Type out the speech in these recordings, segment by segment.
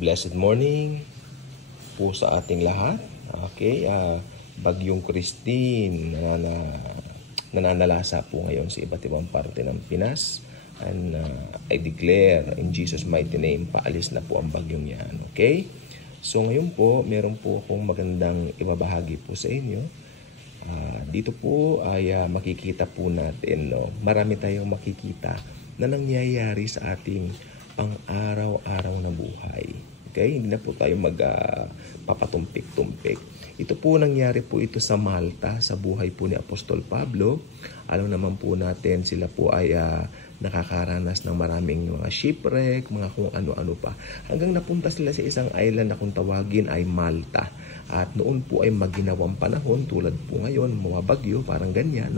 Blessed morning po sa ating lahat. Okay, Bagyong Christine nananalasa po ngayon sa iba't ibang parte ng Pinas. And I declare in Jesus' mighty name, paalis na po ang bagyong yan. Okay? So ngayon po, meron po akong magandang ibabahagi po sa inyo. Dito po ay makikita po natin, marami tayong makikita na nangyayari sa ating pang-araw-araw na buhay. Okay? Hindi na po tayo magpapatumpik-tumpik. Ito po nangyari po ito sa Malta, sa buhay po ni Apostol Pablo. Alam naman po natin, sila po ay nakakaranas ng maraming mga shipwreck, mga kung ano-ano pa. Hanggang napunta sila sa isang island na kung tawagin ay Malta. At noon po ay maginawang panahon, tulad po ngayon, mga bagyo, parang ganyan,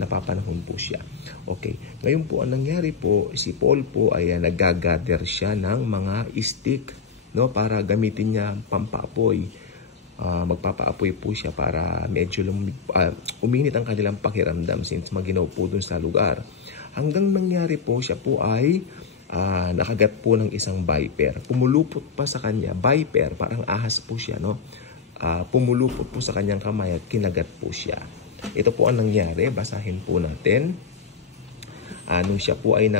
napapanahon po siya. Okay, ngayon po ang nangyari po, si Paul po ay nagagather siya ng mga stick, para gamitin niya pampaapoy. Magpapaapoy po siya para medyo uminit ang kanilang pakiramdam since maginaw po dun sa lugar. Hanggang nangyari po, siya po ay nakagat po ng isang viper. Pumulupot pa sa kanya, viper, parang ahas po siya, pumulupot po sa kanyang kamay at kinagat po siya. Ito po ang nangyari, basahin po natin. Nung siya po ay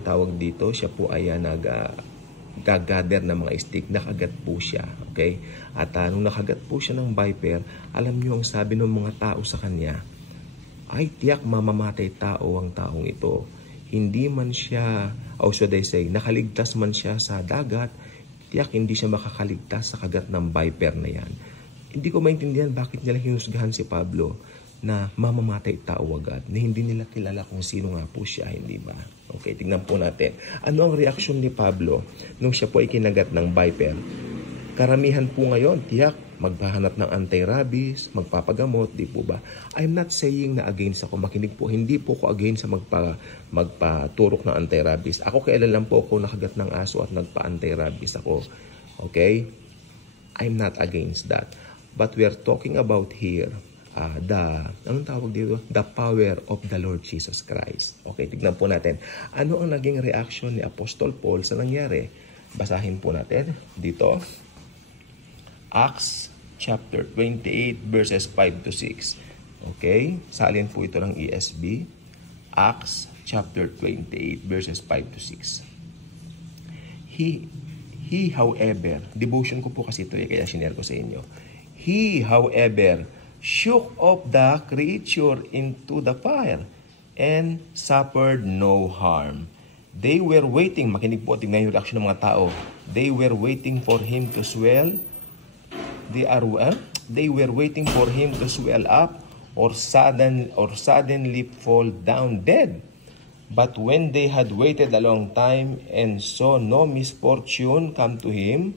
tawag dito, siya po ay gagather ng mga stick, nakagat po siya. Okay? At nung nakagat po siya ng viper, alam niyo ang sabi ng mga tao sa kanya, ay tiyak mamamatay tao ang taong ito. Hindi man siya, should I say, nakaligtas man siya sa dagat, tiyak hindi siya makakaligtas sa kagat ng viper na yan. Hindi ko maintindihan bakit nila hinusgahan si Pablo na mamamatay tao agad, na hindi nila kilala kung sino nga po siya, hindi ba? Okay, tignan po natin. Ano ang reaksyon ni Pablo nung siya po ay kinagat ng viper? Karamihan po ngayon, tiyak, maghahanap ng anti-rabies, magpapagamot, di po ba? I'm not saying na against ako, makinig po, hindi po ako against sa magpaturok ng anti-rabies. Ako kailan lang po ako nakagat ng aso at nagpa-anti-rabies ako. Okay? I'm not against that. But we are talking about here, anong tawag dito? The power of the Lord Jesus Christ. Okay, tignan po natin. Ano ang naging reaction ni Apostol Paul sa nangyari? Basahin po natin dito. Acts chapter 28 verses 5 to 6. Okay, salin po ito ng ESV. Acts chapter 28 verses 5 to 6. He however, devotion ko po kasi ito kaya sinare ko sa inyo. He however shook off the creature into the fire and suffered no harm. They were waiting, makinig po, tingnan yung reaction ng mga tao. They were waiting for him to swell. They were waiting for him to swell up or suddenly fall down dead. But when they had waited a long time and saw no misfortune come to him,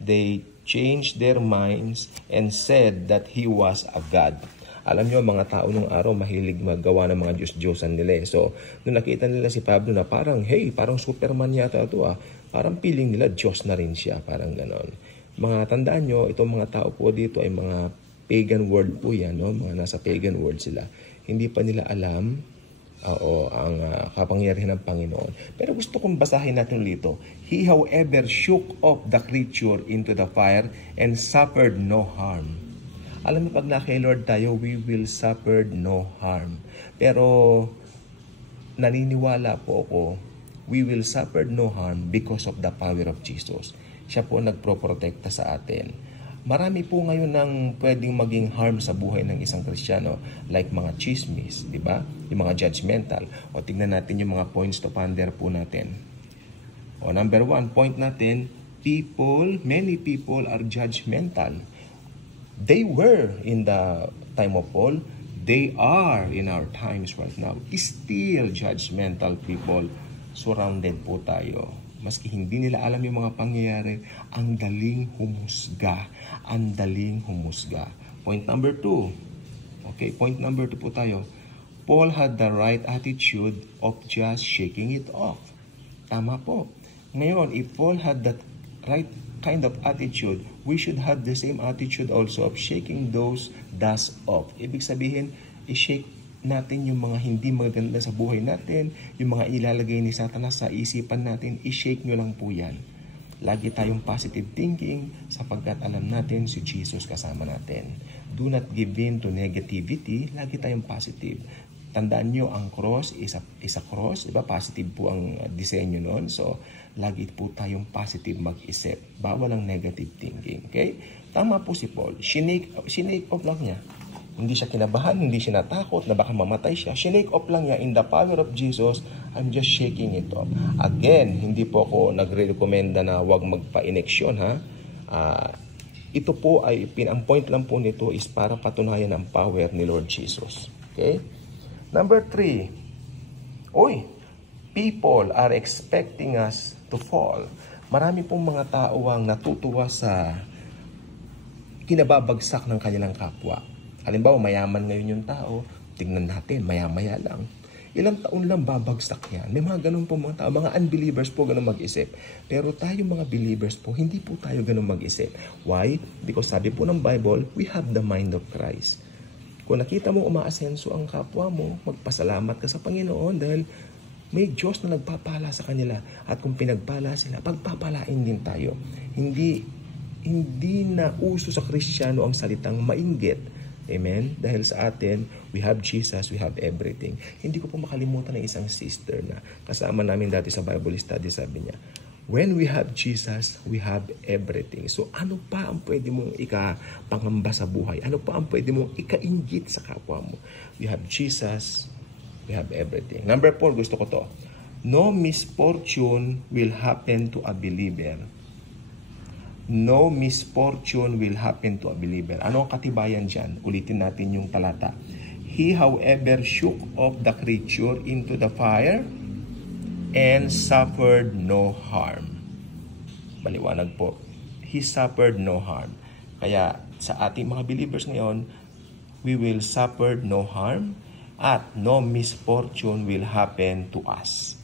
they changed their minds and said that he was a god. Alam nyo, mga tao nung araw mahilig magawa ng mga Diyos-Diyosan nila. So, nung nakita nila si Pablo na parang, parang Superman yata ito parang feeling nila Diyos na rin siya, parang ganon. Mga tandaan nyo, itong mga tao po dito ay mga pagan world po yan, mga nasa pagan world sila. Hindi pa nila alam ang kapangyarihan ng Panginoon. Pero gusto kong basahin natin dito. He however shook off the creature into the fire and suffered no harm. Alam mo, pag na-kay Lord tayo, we will suffer no harm. Pero naniniwala po ako, we will suffer no harm because of the power of Jesus. Siya po nagproprotekta sa atin. Marami po ngayon ng pwedeng maging harm sa buhay ng isang Kristiyano, like mga chismis, di ba? Yung mga judgmental. O tingnan natin yung mga points to ponder po natin. O number 1, point natin, many people are judgmental. They were in the time of Paul. They are in our times right now. Still judgmental people. Surrounded po tayo. Maski hindi nila alam yung mga pangyayari, ang daling humusga. Ang daling humusga. Point number 2. Okay, point number 2 po tayo. Paul had the right attitude of just shaking it off. Tama po. Ngayon, if Paul had that right kind of attitude, we should have the same attitude also of shaking those dust off. Ibig sabihin, i-shake natin yung mga hindi magaganda sa buhay natin, yung mga ilalagay ni Satanas sa isipan natin, i-shake nyo lang po yan. Lagi tayong positive thinking sapagkat alam natin si Jesus kasama natin. Do not give in to negativity, lagi tayong positive. Tandaan nyo, ang cross is a cross, diba? Positive po ang disenyo nun. So, lagi po tayong positive mag-isip. Bawal ang negative thinking. Okay? Tama po si Paul. Sinake off lang niya. Hindi siya kinabahan, hindi siya natakot na baka mamatay siya. Sinake off lang niya in the power of Jesus. I'm just shaking it off. Again, hindi po ako nagre-recommenda na huwag magpa-ineksyon, ha? Ito po ay, ang point lang po nito is para patunayan ang power ni Lord Jesus. Okay? Number 3. People are expecting us to fall. Marami pong mga tao ang natutuwa sa kinababagsak ng kanilang kapwa. Halimbawa, mayaman ngayon yung tao, tingnan natin, maya-maya lang. Ilang taon lang babagsak yan. May mga ganun po mga tao, mga unbelievers po ganun mag-isip. Pero tayo mga believers po, hindi po tayo ganun mag-isip. Why? Because sabi po ng Bible, we have the mind of Christ. Kung nakita mo umaasenso ang kapwa mo, magpasalamat ka sa Panginoon dahil may Diyos na nagpapala sa kanila. At kung pinagpala sila, pagpapalain din tayo. Hindi na uso sa Kristiyano ang salitang mainggit. Amen? Dahil sa atin, we have Jesus, we have everything. Hindi ko po makalimutan ng isang sister na kasama namin dati sa Bible study, sabi niya, when we have Jesus, we have everything. So ano pa ang pwede mong ikapangamba sa buhay? Ano pa ang pwede mong ikainggit sa kapwa mo? We have Jesus, we have everything. Number 4, gusto ko to. No misfortune will happen to a believer. No misfortune will happen to a believer. Ano ang katibayan dyan? Ulitin natin yung talata. He, however, shook off the creature into the fire and suffered no harm. Maliwanag po. He suffered no harm. Kaya sa ating mga believers ngayon, we will suffer no harm at no misfortune will happen to us.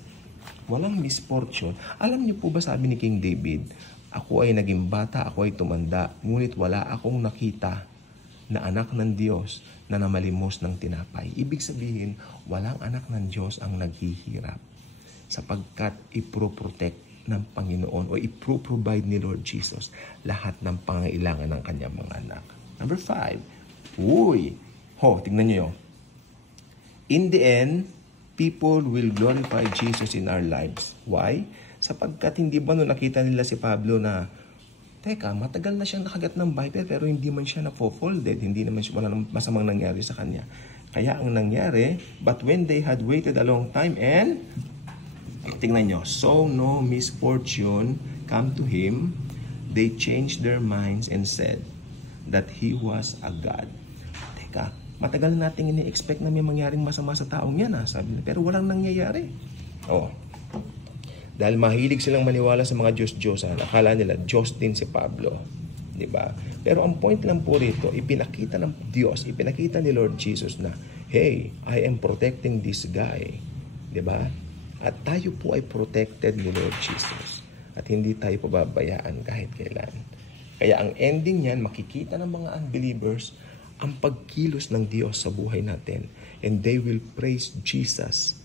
Walang misfortune. Alam niyo po ba sabi ni King David, ako ay naging bata, ako ay tumanda, ngunit wala akong nakita na anak ng Diyos na namalimos ng tinapay. Ibig sabihin, walang anak ng Diyos ang naghihirap sapagkat ipro-protect ng Panginoon o ipro-provide ni Lord Jesus lahat ng pangailangan ng kanyang mga anak. Number 5. Tingnan nyo yun. In the end, people will glorify Jesus in our lives. Why? Sapagkat hindi ba nung nakita nila si Pablo na, teka, matagal na siyang nakagat ng viper pero hindi man siya na-folded. Hindi naman siya, wala masamang nangyari sa kanya. Kaya ang nangyari, but when they had waited a long time and, tingnan nyo, so no misfortune come to him, they changed their minds and said that he was a god. Teka, matagal nating ini-expect na may mangyaring masama sa taong yan, sabi nila, pero walang nangyayari. Dahil mahilig silang maniwala sa mga Diyos-Diyosan, akala nila Diyos din si Pablo. Diba? Pero ang point lang po rito, ipinakita ng Diyos, ipinakita ni Lord Jesus na, hey, I am protecting this guy. Diba? At tayo po ay protected ni Lord Jesus. At hindi tayo pababayaan kahit kailan. Kaya ang ending niyan, makikita ng mga unbelievers ang pagkilos ng Diyos sa buhay natin. And they will praise Jesus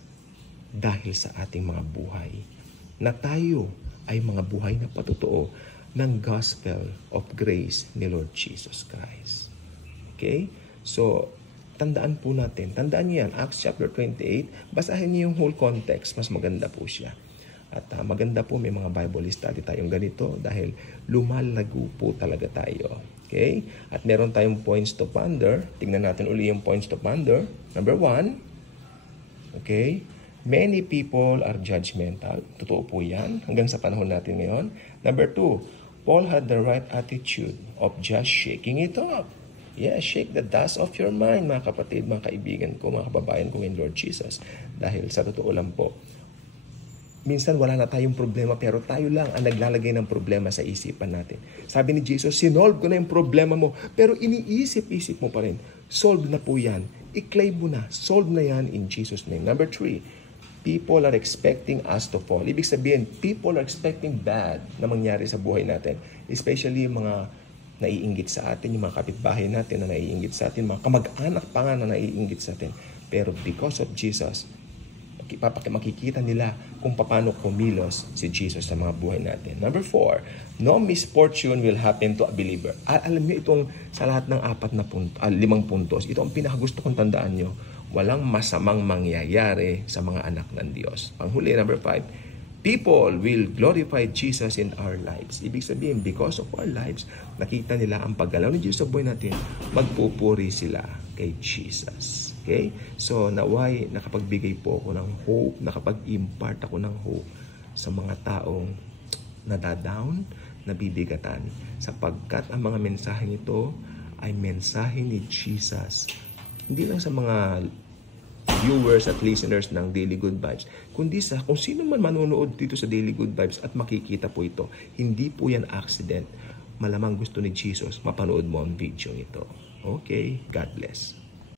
dahil sa ating mga buhay. Na tayo ay mga buhay na patotoo ng gospel of grace ni Lord Jesus Christ. Okay? So, tandaan po natin. Tandaan niyo yan. Acts chapter 28. Basahin niyo yung whole context. Mas maganda po siya. At maganda po may mga Bible study tayong ganito dahil lumalago po talaga tayo. Okay? At meron tayong points to ponder. Tingnan natin uli yung points to ponder. Number 1. Okay? Many people are judgmental. Totoo po yan. Hanggang sa panahon natin ngayon. Number 2, Paul had the right attitude of just shaking it off. Yeah, shake the dust off your mind, mga kapatid, mga kaibigan ko, mga kababayan ko in Lord Jesus. Dahil sa totoo lang po, minsan wala na tayong problema pero tayo lang ang naglalagay ng problema sa isipan natin. Sabi ni Jesus, sinolve ko na yung problema mo pero iniisip-isip mo pa rin. Solve na po yan. I-claim mo na. Solve na yan in Jesus' name. Number 3, people are expecting us to fall. Ibig sabihin, people are expecting bad na mangyari sa buhay natin. Especially yung mga naiinggit sa atin, yung mga kapitbahay natin na naiinggit sa atin, mga kamag-anak pa nga na naiinggit sa atin. Pero because of Jesus, makikita nila kung paano kumilos si Jesus sa mga buhay natin. Number 4, no misfortune will happen to a believer. Alam niyo itong sa lahat ng 5 puntos, ito ang pinakagusto kong tandaan niyo. Walang masamang mangyayari sa mga anak ng Diyos. Panghuli, number 5, people will glorify Jesus in our lives. Ibig sabihin, because of our lives, nakita nila ang paggalaw ni Jesus sa buhay natin, magpupuri sila kay Jesus. Okay? So, naway nakapagbigay po ako ng hope, nakapag-impart ako ng hope sa mga taong nadadown, nabibigatan. Sapagkat ang mga mensaheng ito ay mensahe ni Jesus. Hindi lang sa mga viewers at listeners ng Daily Good Vibes, kundi sa kung sino man manonood dito sa Daily Good Vibes at makikita po ito. Hindi po yan accident. Malamang gusto ni Jesus mapanood mo ang video ito. Okay? God bless.